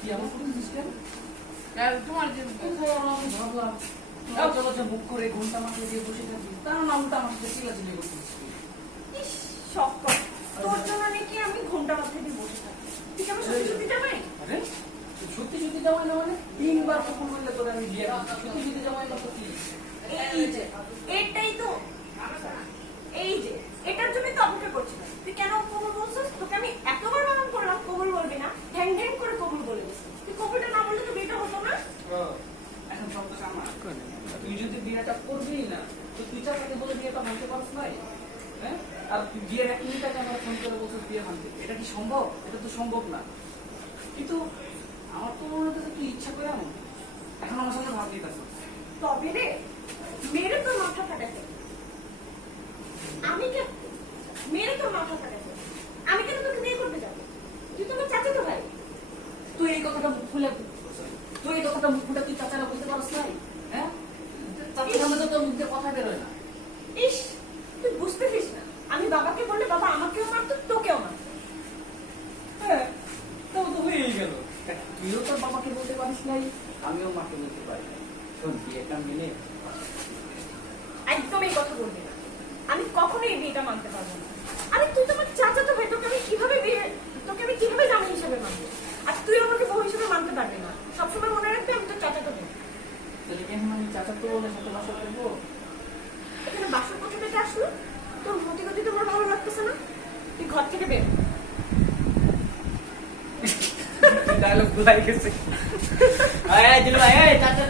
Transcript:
কি আমার কোনো সিস্টেম তোমার যে ভাবলাম চলো চলো বুক করে ঘন্টা মাঠে দিয়ে বসে থাকি তার না উল্টা আমার সাথে চিল্লাচিল্লি করতেছি। ইস শখ কর তোর জন্য নাকি আমি ঘন্টা মাথায় দিয়ে বসে থাকি তুই কি আমার সত্যি সত্যি জামাই? আরে সত্যি সত্যি জামাই না মানে 3 বার কখন বললে তোরে আমি বিয়ে করব সত্যি সত্যি জামাই না সত্যি এই যে এটাই তো এই যে এটার জন্যই তো অপেক্ষা করছিলাম তুই কেন কবুল বলছিস তোকে আমি এতবার বারণ করলাম কবুল বলবি না ঢ্যাং ঢ্যাং করে কবুল বলে দিছিস তুই কবুলটা না বললে তো বিয়েটা হতো না এখন সব তো আমার তুই যদি বিয়েটা করবি না তো তুই চাচাকে বলে বিয়েটা ভাঙতে পারছ নাই হ্যাঁ আর তুই বিয়ের 1 মিনিট আগে আমার ফোন করে বলছিস বিয়ে ভাঙতে এটা কি সম্ভব এটা তো সম্ভব না কিন্তু আমার তো মনে হচ্ছে তুই ইচ্ছা করে এমন এখন আমার সাথে ভাব দিতেছ তবে রে মেরে তোর মাথা ফাটাতে আমি কে মেরে তোর মাথা ফাটাতে আমি কেন তোকে বিয়ে করতে যাবো তুই তো আমার চাচাতো ভাই তুই এই কথাটা মুখ খুলে তুই চাচারা বলতে পারছ নাই হ্যাঁ চাচার সামনে তো তোর মুখ দিয়ে কথা বেরোয় না ইস তুই বুঝতেছিস না আমি বাবাকে বললে বাবা আমাকেও মারতো তোকেও মারতো হ্যাঁ তাও তো হয়েই গেল তুইও তোর বাবাকে বলতে পারিস নাই আমিও মাকে বলতে পারি নাই শোন বিয়েটা মেনে একদম এই কথা বলবি না আমি কখনোই এই বিয়েটা মানতে পারবো না আরে তুই তো আমার চাচাতো ভাই তোকে আমি কিভাবে জামাই হিসেবে মানবো আর তুই আমাকে বউ হিসেবে মানতে পারবি না সবসময় মনে রাখবি আমি তোর চাচাতো ভাই তাহলে এখন আমি চাচা তো বলে সাথে বাসা করবো এখানে বাসর কথা থেকে আসলো তোর মতি গতি তোমার ভালো লাগতেছে না তুই ঘর থেকে বের ডায়লগ ভুলাই গেছে আয় দিল ভাই চাচা